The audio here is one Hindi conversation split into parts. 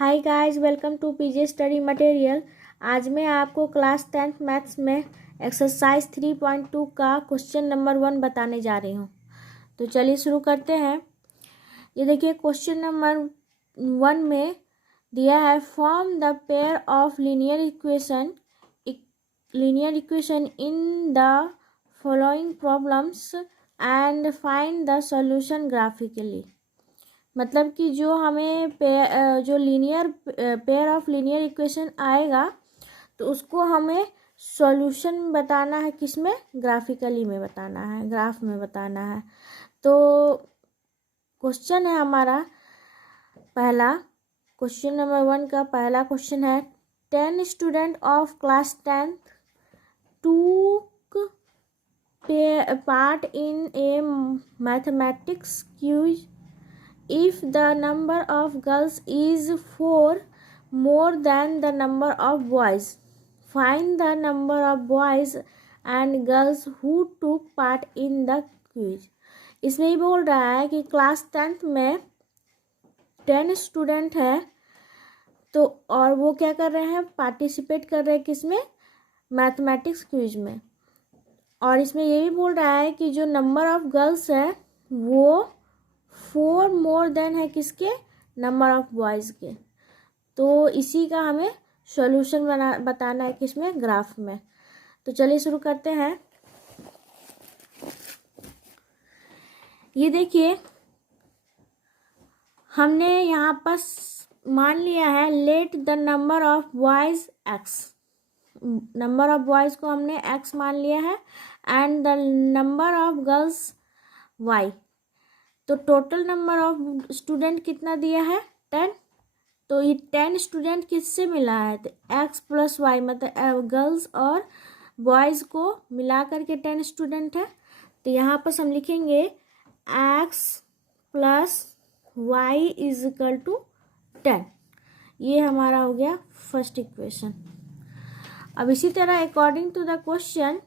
Hi guys, welcome to PJ study material. आज मैं आपको क्लास 10th मैथ्स में एक्सरसाइज 3.2 का क्वेश्चन नंबर 1 बताने जा रही हूँ। तो चलिए शुरू करते हैं। ये देखिए, क्वेश्चन नंबर 1 में दिया है, form the pair of linear equation in the following problems and find the solution graphically. मतलब कि जो हमें जो पेयर ऑफ लीनियर इक्वेशन आएगा तो उसको हमें सॉल्यूशन बताना है, किसमें? ग्राफिकली में बताना है, ग्राफ में बताना है। तो क्वेश्चन है हमारा पहला, क्वेश्चन नंबर 1 का पहला क्वेश्चन है, 10 student of class 10 took part in a mathematics quiz. If the number of girls is 4 more than the number of boys, find the number of boys and girls who took part in the quiz. इसमें ही बोल रहा है कि क्लास 10th में 10 स्टूडेंट है, तो और वो क्या कर रहे हैं? पार्टिसिपेट कर रहे हैं किसमें? मैथमेटिक्स क्विज में। और इसमें ये भी बोल रहा है कि जो नंबर ऑफ गर्ल्स है वो 4 मोर देन है किसके? नंबर ऑफ बॉयज़ के। तो इसी का हमें सॉल्यूशन बताना है, किसमें? ग्राफ में। तो चलिए शुरू करते हैं। ये देखिए, हमने यहाँ पर मान लिया है, let the number of boys x. Number of boys को हमने एक्स मान लिया है and the number of girls y. तो टोटल नंबर ऑफ स्टूडेंट कितना दिया है? 10। तो ये 10 स्टूडेंट किससे मिला है? तो एक्स प्लस वाई, मतलब गर्ल्स और बॉयज़ को मिला करके 10 स्टूडेंट है। तो यहाँ पर हम लिखेंगे x plus y is equal to 10। ये हमारा हो गया फर्स्ट इक्वेशन। अब इसी तरह अकॉर्डिंग टू द क्वेश्चन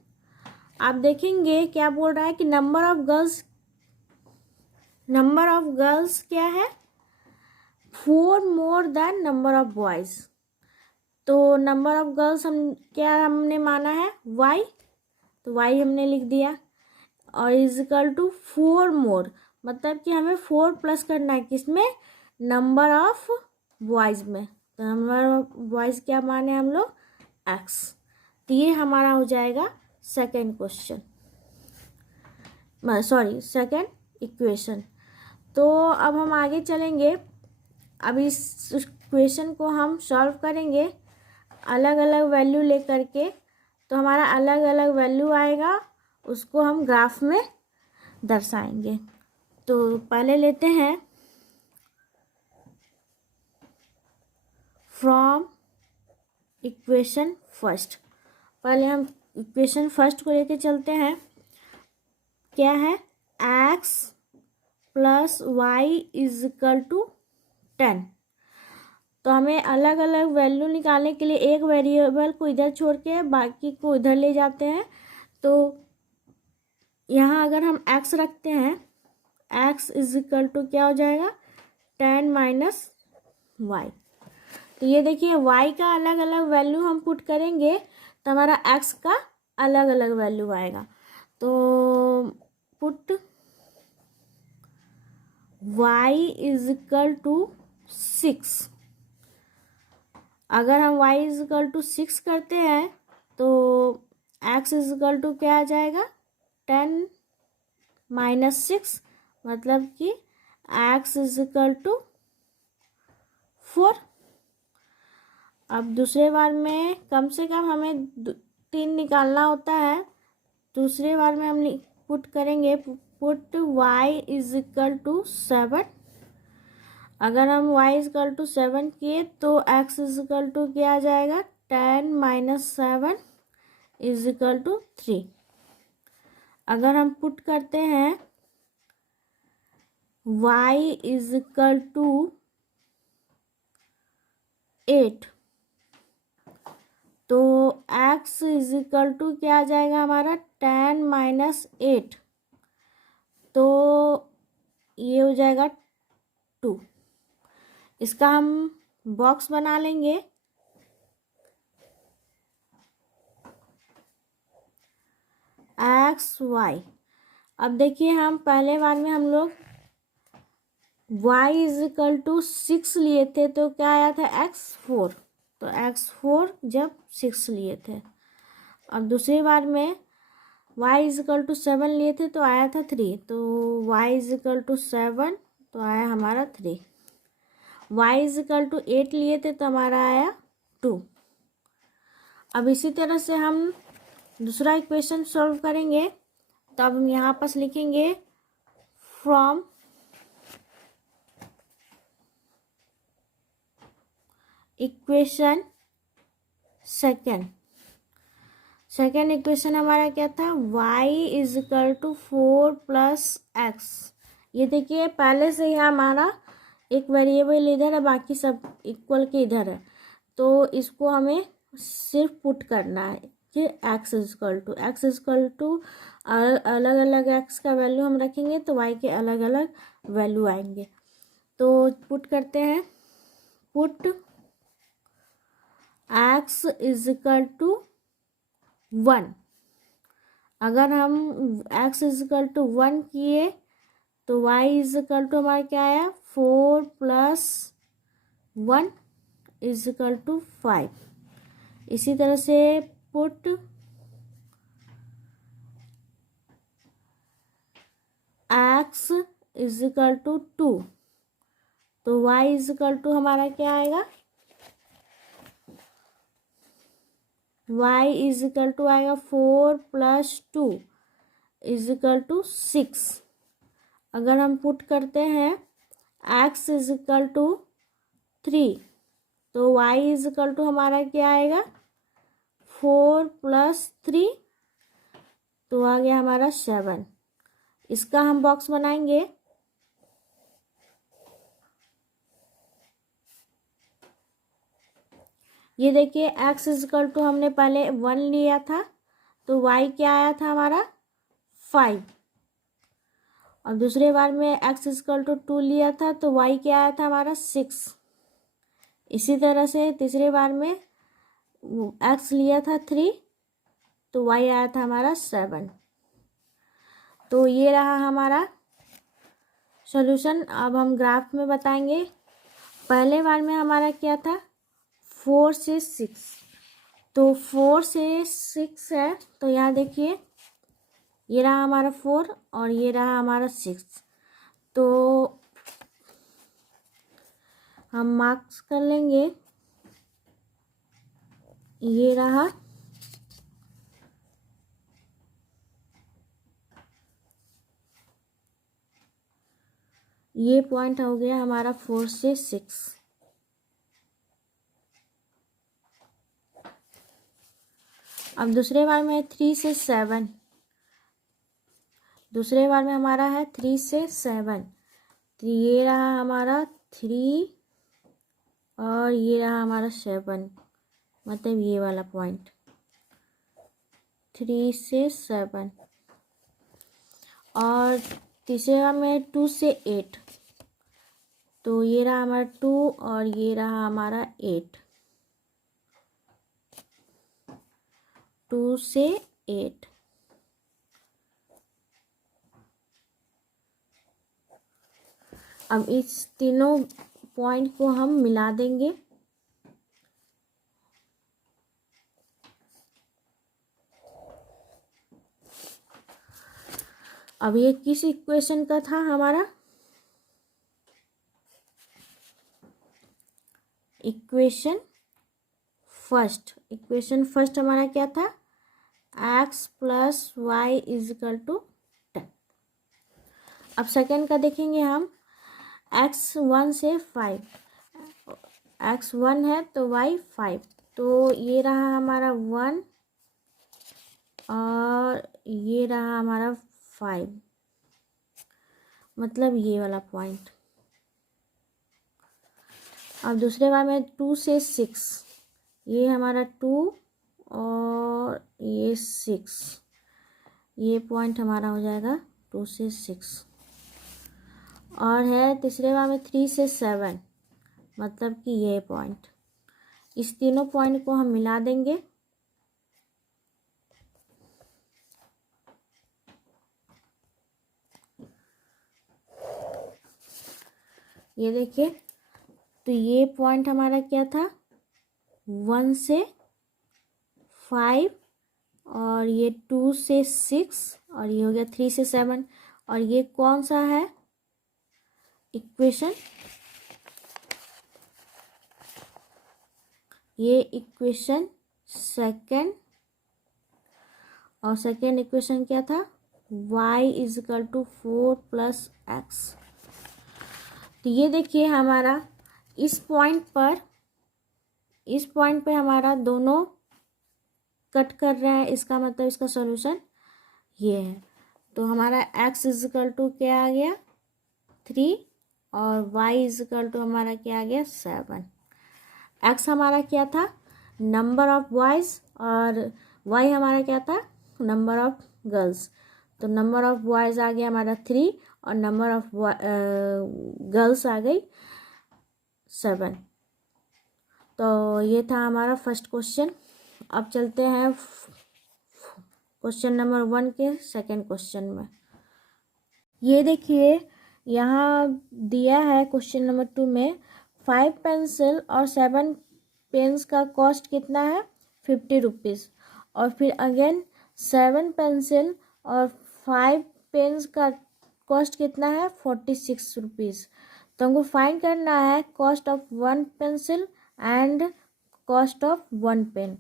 आप देखेंगे क्या बोल रहा है कि नंबर ऑफ गर्ल्स क्या है? 4 more than number of boys. तो नंबर ऑफ गर्ल्स हमने माना है y, तो y हमने लिख दिया, और इज इक्वल टू 4 मोर, मतलब कि हमें 4 प्लस करना है, किसमें? नंबर ऑफ बॉयज़ में। तो नंबर ऑफ बॉयज़ क्या माने हम लोग? x। तो ये हमारा हो जाएगा सेकेंड इक्वेशन। तो अब हम आगे चलेंगे। अब इस इक्वेशन को हम सॉल्व करेंगे अलग अलग वैल्यू लेकर के। तो हमारा अलग अलग वैल्यू आएगा, उसको हम ग्राफ में दर्शाएंगे। तो पहले लेते हैं फ्रॉम इक्वेशन फर्स्ट। पहले हम इक्वेशन फर्स्ट को लेके चलते हैं। क्या है? X plus y is equal to 10। तो हमें अलग अलग वैल्यू निकालने के लिए एक वेरिएबल को इधर छोड़ के बाकी को इधर ले जाते हैं। तो यहाँ अगर हम x रखते हैं, x इज इक्वल टू क्या हो जाएगा? 10 माइनस वाई। तो ये देखिए, y का अलग अलग वैल्यू हम पुट करेंगे तो हमारा x का अलग अलग वैल्यू आएगा। तो put y is equal to 6। अगर हम y इज इक्वल टू 6 करते हैं तो x इज इक्वल टू क्या आ जाएगा? 10 माइनस 6, मतलब कि x इज इक्वल टू 4। अब दूसरे बार में कम से कम हमें 3 निकालना होता है। दूसरे बार में हम पुट करेंगे, put y is equal to 7। अगर हम y इज इक्वल टू 7 किए तो x इज इक्वल टू क्या आ जाएगा? 10 माइनस 7 इज इक्वल टू 3। अगर हम पुट करते हैं y इज इक्वल टू 8, तो x इज इक्वल टू क्या आ जाएगा हमारा? 10 माइनस 8, तो ये हो जाएगा 2। इसका हम बॉक्स बना लेंगे। X y. अब देखिए हम पहले बार में हम लोग y इज इक्वल टू 6 लिए थे तो क्या आया था x4। तो x4 जब 6 लिए थे। अब दूसरी बार में y इज इक्वल टू 7 लिए थे तो आया था 3। तो y इज इक्वल टू 7 तो आया हमारा 3। y इज इक्वल टू 8 लिए थे तो हमारा आया 2। अब इसी तरह से हम दूसरा इक्वेशन सॉल्व करेंगे। तो अब हम यहाँ पास लिखेंगे फ्रॉम इक्वेशन सेकेंड इक्वेशन हमारा क्या था y is equal to 4 plus x. ये देखिए पहले से ही हमारा एक वेरिएबल इधर है, बाकी सब इक्वल के इधर है। तो इसको हमें सिर्फ पुट करना है कि x इज इक्वल टू अलग अलग x का वैल्यू हम रखेंगे तो y के अलग अलग वैल्यू आएंगे। तो पुट करते हैं, put x is equal to 1। अगर हम x इज इक्वल टू 1 किए तो y इज इक्वल टू हमारा क्या आया 4 प्लस 1 इज इक्वल टू 5। इसी तरह से put x is equal to 2 तो y इज इक्वल टू हमारा क्या आएगा y इज इक्वल टू आएगा 4 प्लस 2 इज इक्वल टू 6। अगर हम पुट करते हैं x इज इक्वल टू 3 तो y इज इक्वल टू हमारा क्या आएगा 4 प्लस 3 तो आ गया हमारा 7। इसका हम बॉक्स बनाएंगे। ये देखिए x इज इक्वल टू हमने पहले 1 लिया था तो y क्या आया था हमारा 5। और दूसरे बार में x इज इक्वल टू 2 लिया था तो y क्या आया था हमारा 6। इसी तरह से तीसरे बार में x लिया था 3 तो y आया था हमारा 7। तो ये रहा हमारा सॉल्यूशन। अब हम ग्राफ में बताएंगे। पहले बार में हमारा क्या था 4 से 6 तो 4 से 6 है तो यहाँ देखिए ये रहा हमारा 4 और ये रहा हमारा 6। तो हम मार्क्स कर लेंगे। ये रहा ये पॉइंट हो गया हमारा 4 से 6। अब दूसरे बार में 3 से 7। दूसरे बार में हमारा है 3 से 7 तो ये रहा हमारा 3 और ये रहा हमारा 7 मतलब ये वाला पॉइंट 3 से 7। और तीसरे बार में 2 से 8 तो ये रहा हमारा 2 और ये रहा हमारा 8 2 से 8। अब इस तीनों पॉइंट को हम मिला देंगे। अब ये किस इक्वेशन का था हमारा इक्वेशन फर्स्ट हमारा क्या था x plus y is equal to 10। अब सेकेंड का देखेंगे हम x 1 से 5 x 1 है तो y 5 तो ये रहा हमारा 1 और ये रहा हमारा 5 मतलब ये वाला पॉइंट। अब दूसरे बार में 2 से 6 ये हमारा 2 और ये 6 ये पॉइंट हमारा हो जाएगा 2 से 6। और है तीसरे बार में 3 से 7 मतलब कि ये पॉइंट, इस तीनों पॉइंट को हम मिला देंगे। ये देखिए, तो ये पॉइंट हमारा क्या था, 1 से 5, और ये 2 से 6, और ये हो गया 3 से 7। और ये कौन सा है इक्वेशन, ये इक्वेशन सेकंड, और सेकंड इक्वेशन क्या था, y is equal to 4 plus x. तो ये देखिए हमारा इस पॉइंट पे हमारा दोनों कट कर रहे हैं, इसका मतलब इसका सॉल्यूशन ये है। तो हमारा x इज इक्वल टू क्या आ गया 3, और y इज इक्वल टू हमारा क्या आ गया 7। x हमारा क्या था, नंबर ऑफ बॉयज़, और y हमारा क्या था, नंबर ऑफ गर्ल्स। तो नंबर ऑफ बॉयज़ आ गया हमारा 3, और नंबर ऑफ गर्ल्स आ गई 7। तो ये था हमारा फर्स्ट क्वेश्चन। अब चलते हैं क्वेश्चन नंबर 1 के सेकंड क्वेश्चन में। ये देखिए यहाँ दिया है क्वेश्चन नंबर 2 में 5 पेंसिल और 7 पेन्स का कॉस्ट कितना है 50 रुपीज़, और फिर अगेन 7 पेंसिल और 5 पेन्स का कॉस्ट कितना है 46 रुपीज़। तो हमको फाइंड करना है cost of 1 pencil and cost of 1 pen.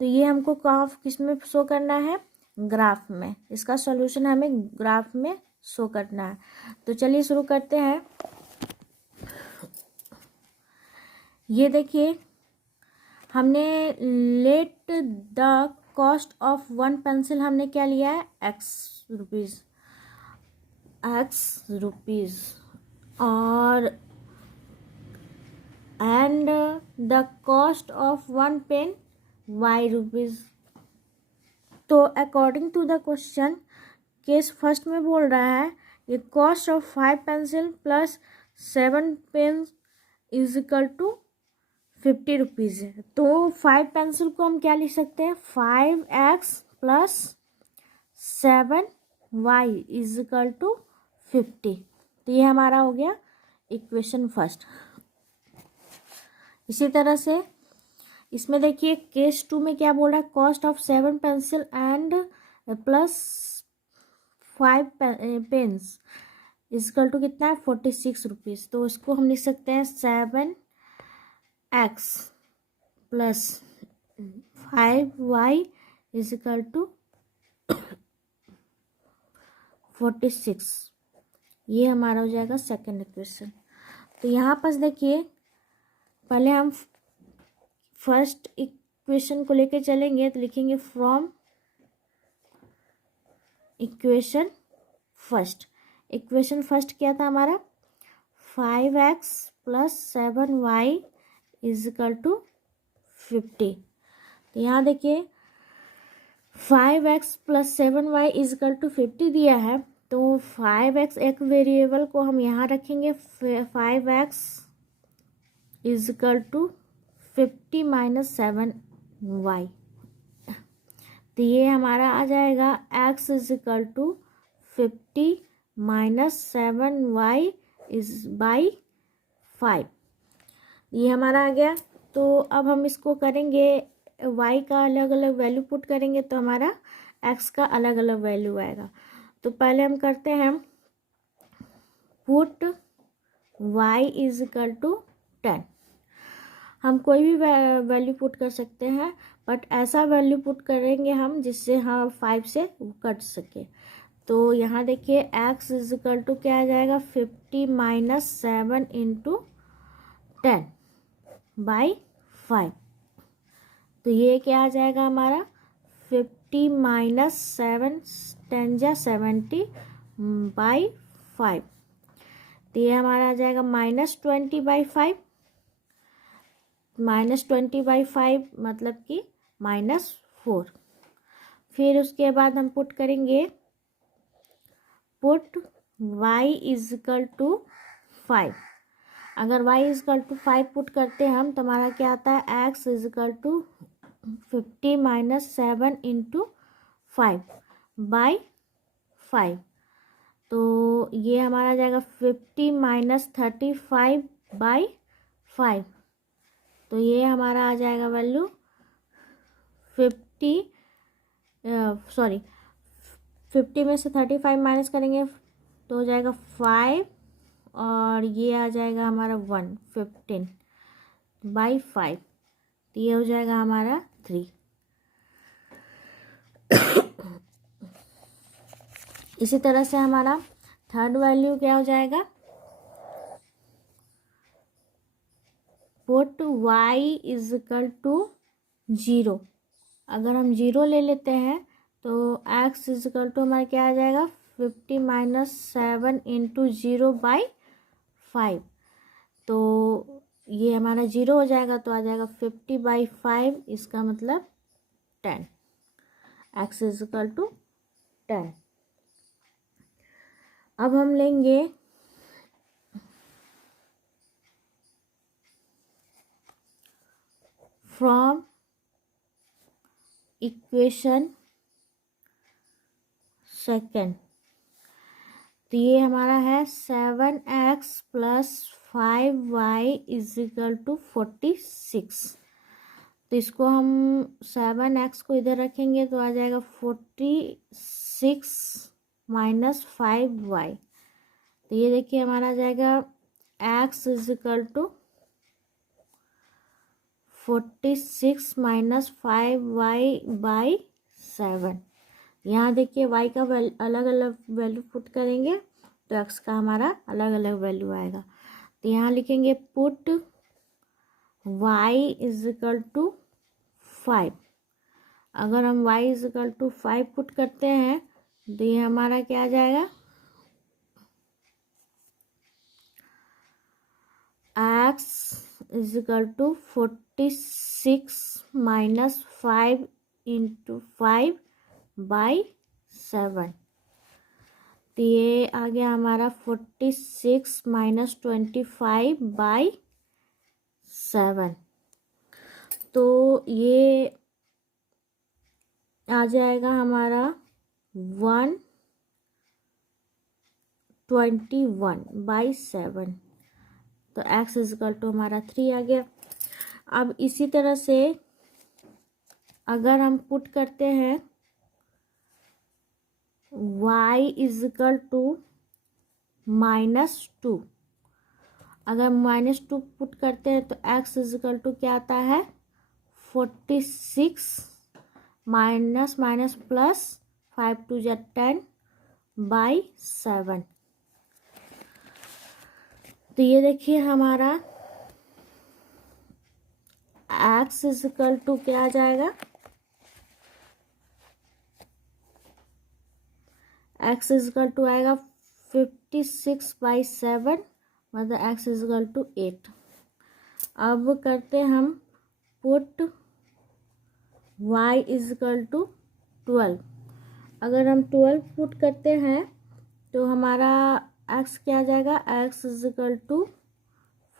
तो ये हमको कहाँ किस में शो करना है, ग्राफ में। इसका सॉल्यूशन हमें ग्राफ में शो करना है। तो चलिए शुरू करते हैं। ये देखिए हमने let the cost of 1 pencil हमने क्या लिया है एक्स रुपीज़, और and the cost of 1 pen y rupees. तो according to the question case first में बोल रहा है ये cost of 5 pencil plus 7 pen is equal to 50 rupees है। तो 5 पेंसिल को हम क्या लिख सकते हैं 5x plus 7y is equal to 50। तो ये हमारा हो गया इक्वेशन फर्स्ट। इसी तरह से इसमें देखिए केस 2 में क्या बोल रहा है cost of 7 pencil and plus 5 pens is equal to कितना है 46 रुपीज़। तो इसको हम लिख सकते हैं 7x plus 5y is equal to 46। ये हमारा हो जाएगा सेकंड इक्वेशन। तो यहाँ पर देखिए पहले हम फर्स्ट इक्वेशन को लेके चलेंगे, तो लिखेंगे from equation first. Equation first क्या था हमारा 5x plus 7y is equal to 50। तो यहाँ देखिए 5x plus 7y is equal to 50 दिया है। तो 5x एक वेरिएबल को हम यहाँ रखेंगे 5x is equal to 50 minus 7y। तो ये हमारा आ जाएगा x is equal to 50 minus 7y is by 5। ये हमारा आ गया। तो अब हम इसको करेंगे y का अलग अलग वैल्यू पुट करेंगे तो हमारा x का अलग अलग वैल्यू आएगा। तो पहले हम करते हैं put y is equal to 10। हम कोई भी वैल्यू पुट कर सकते हैं, बट ऐसा वैल्यू पुट करेंगे हम जिससे हम 5 से कट सके। तो यहाँ देखिए x इज इक्वल टू क्या आ जाएगा 50 माइनस 7 इंटू 10 बाई 5। तो ये क्या आ जाएगा हमारा 50 माइनस 7 10 जा 70 बाई 5। तो ये हमारा आ जाएगा -20/5। -20/5 मतलब कि -4। फिर उसके बाद हम पुट करेंगे put y is equal to 5। अगर y इजकल टू 5 पुट करते हैं हम तो हमारा क्या आता है, x is equal to 50 minus 7 into 5 by 5। तो ये हमारा आ जाएगा 50 माइनस 35 बाई 5। तो ये हमारा आ जाएगा वैल्यू 50 में से 35 माइनस करेंगे तो हो जाएगा 5 और ये आ जाएगा हमारा 15 बाई 5। तो ये हो जाएगा हमारा 3। इसी तरह से हमारा थर्ड वैल्यू क्या हो जाएगा, पुट y इजकल टू 0। अगर हम 0 ले लेते हैं तो x इजकल टू हमारा क्या आ जाएगा, 50 माइनस 7 इंटू 0 बाई 5। तो ये हमारा 0 हो जाएगा तो आ जाएगा 50 बाई 5, इसका मतलब 10। x is equal to 10। अब हम लेंगे फ्रॉम इक्वेशन सेकेंड। तो ये हमारा है 7x plus 5y is equal to 46। तो इसको हम 7x को इधर रखेंगे तो आ जाएगा 46 माइनस 5y। तो ये देखिए हमारा आ जाएगा x is equal to 46 minus 5y by 7। यहाँ देखिए y का अलग अलग वैल्यू पुट करेंगे तो x का हमारा अलग अलग वैल्यू आएगा। तो यहाँ लिखेंगे पुट y इजिकल टू 5। अगर हम y इजिकल टू 5 पुट करते हैं तो ये हमारा क्या आ जाएगा, x is equal to 46 minus 5 into 5 by 7। तो ये आ गया हमारा 46 माइनस 25 बाई 7। तो ये आ जाएगा हमारा 121 बाई 7। तो x इजकल टू हमारा 3 आ गया। अब इसी तरह से अगर हम पुट करते हैं y इजकल टू -2। अगर -2 पुट करते हैं तो x इजकल टू क्या आता है, 46 माइनस माइनस प्लस 5 टू जा 10 बाई 7। तो ये देखिए हमारा x इजकल टू क्या आ जाएगा, x इजकल टू आएगा 56 बाई 7, मतलब x इजकल टू 8। अब करते हम पुट y इजकल टू 12। अगर हम 12 पुट करते हैं तो हमारा x क्या आ जाएगा, x is equal to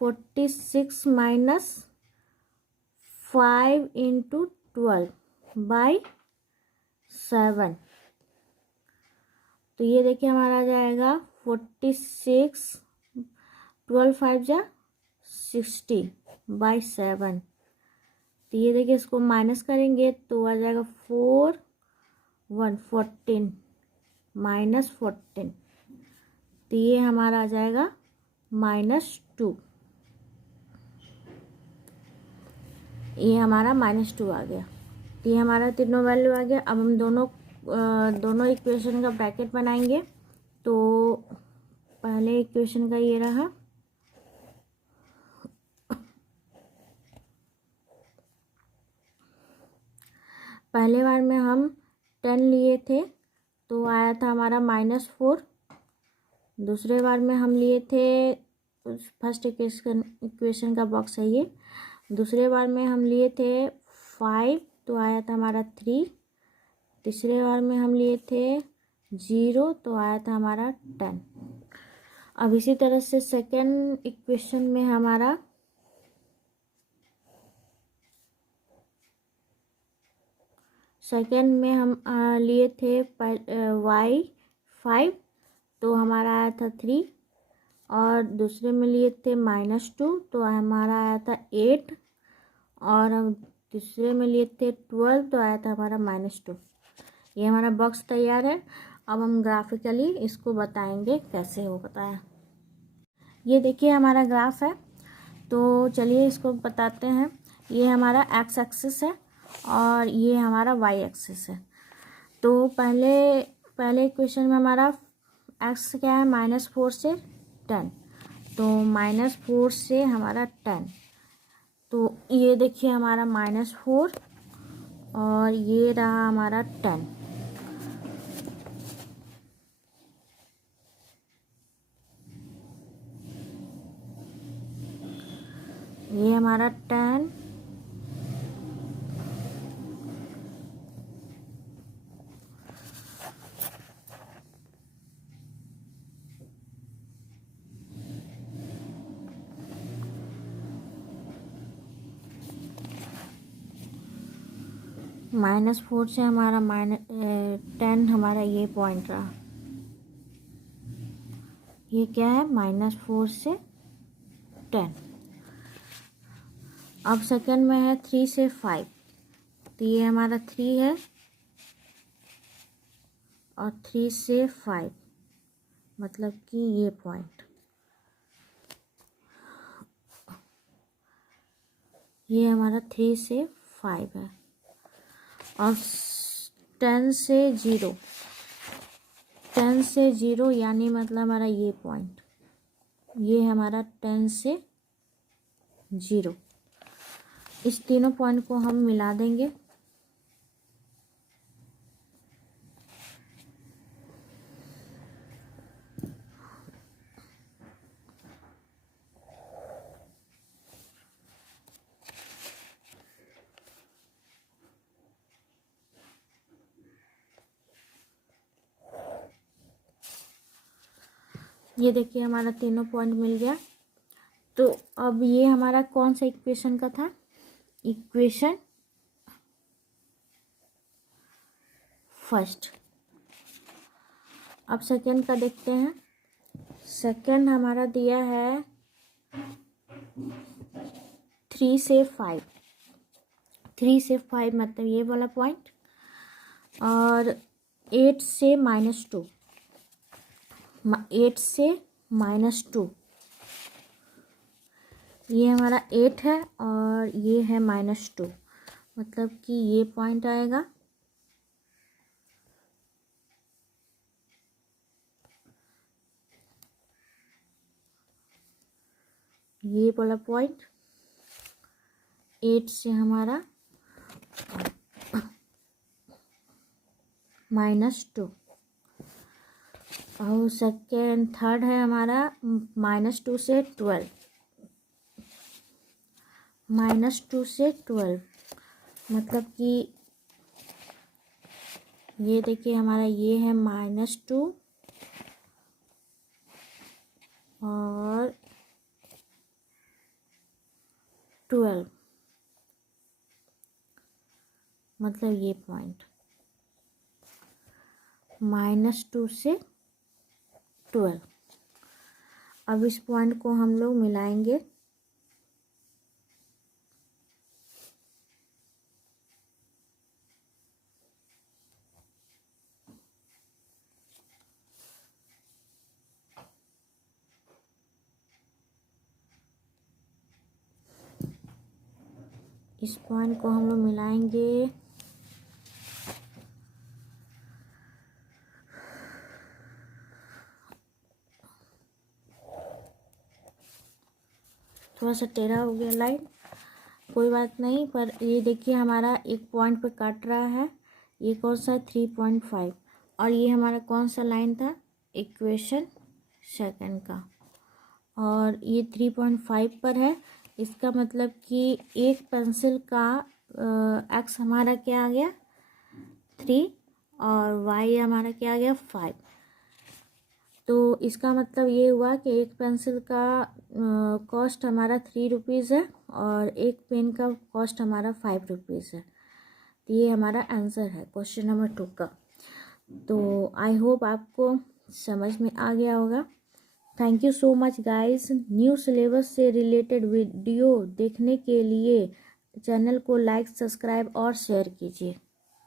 46 minus 5 into 12 by 7। तो ये देखिए हमारा आ जाएगा 46, 12 5 जा 60 बाई 7। तो ये देखिए इसको माइनस करेंगे तो आ जाएगा 4 1 14 माइनस 14। तो ये हमारा आ जाएगा -2। ये हमारा -2 आ गया। तो ये हमारा तीनों वैल्यू आ गया। अब हम दोनों इक्वेशन का ब्रैकेट बनाएंगे। तो पहले इक्वेशन का ये रहा, पहले बार में हम 10 लिए थे तो आया था हमारा -4। दूसरे बार में हम लिए थे, फर्स्ट इक्वेशन का बॉक्स है ये। दूसरे बार में हम लिए थे 5 तो आया था हमारा 3। तीसरे बार में हम लिए थे 0 तो आया था हमारा 10। अब इसी तरह से सेकेंड इक्वेशन में हमारा सेकेंड में हम लिए थे y5, तो हमारा आया था 3, और दूसरे में लिए थे -2, तो हमारा आया था 8, और हम तीसरे में लिए थे 12, तो आया था हमारा -2। ये हमारा बॉक्स तैयार है। अब हम ग्राफिकली इसको बताएंगे कैसे होता है। ये देखिए हमारा ग्राफ है, तो चलिए इसको बताते हैं। ये हमारा x एक्सिस है और ये हमारा y एक्सिस है। तो पहले इक्वेशन में हमारा x क्या है, -4 से 10, तो -4 से हमारा 10, तो ये देखिए हमारा -4 और ये रहा हमारा 10। ये हमारा 10, -4 से हमारा 10, हमारा ये पॉइंट रहा। ये क्या है, -4 से 10। अब सेकंड में है 3 से 5, तो ये हमारा 3 है, और 3 से 5 मतलब कि ये पॉइंट, ये हमारा 3 से 5 है। और 10 से 0, 10 से 0 यानी मतलब हमारा ये पॉइंट, ये हमारा 10 से 0। इस तीनों पॉइंट को हम मिला देंगे। ये देखिए हमारा तीनों पॉइंट मिल गया। तो अब ये हमारा कौन सा इक्वेशन का था, इक्वेशन फर्स्ट। अब सेकंड का देखते हैं। सेकंड हमारा दिया है 3 से 5, 3 से 5 मतलब ये वाला पॉइंट, और 8 से -2, 8 से -2, ये हमारा 8 है और ये है -2, मतलब कि ये पॉइंट आएगा। ये वाला पॉइंट 8 से हमारा -2, और सेकेंड थर्ड है हमारा -2 से 12, -2 से 12 मतलब कि ये देखिए हमारा ये है -2 और 12 मतलब ये पॉइंट -2 से 12। अब इस पॉइंट को हम लोग मिलाएंगे। इस पॉइंट को हम लोग मिलाएंगे। थोड़ा सा टेढ़ा हो गया लाइन, कोई बात नहीं, पर ये देखिए हमारा एक पॉइंट पे काट रहा है। ये कौन सा, 3.5, और ये हमारा कौन सा लाइन था, इक्वेशन सेकंड का, और ये 3.5 पर है। इसका मतलब कि एक पेंसिल का एक्स हमारा क्या आ गया, 3, और वाई हमारा क्या आ गया, 5। तो इसका मतलब ये हुआ कि एक पेंसिल का कॉस्ट हमारा 3 रुपीज़ है और एक पेन का कॉस्ट हमारा 5 रुपीज़ है। तो ये हमारा आंसर है क्वेश्चन नंबर 2 का। तो आई होप आपको समझ में आ गया होगा। Thank you so much guys. New syllabus से रिलेटेड वीडियो देखने के लिए चैनल को लाइक, सब्सक्राइब और शेयर कीजिए।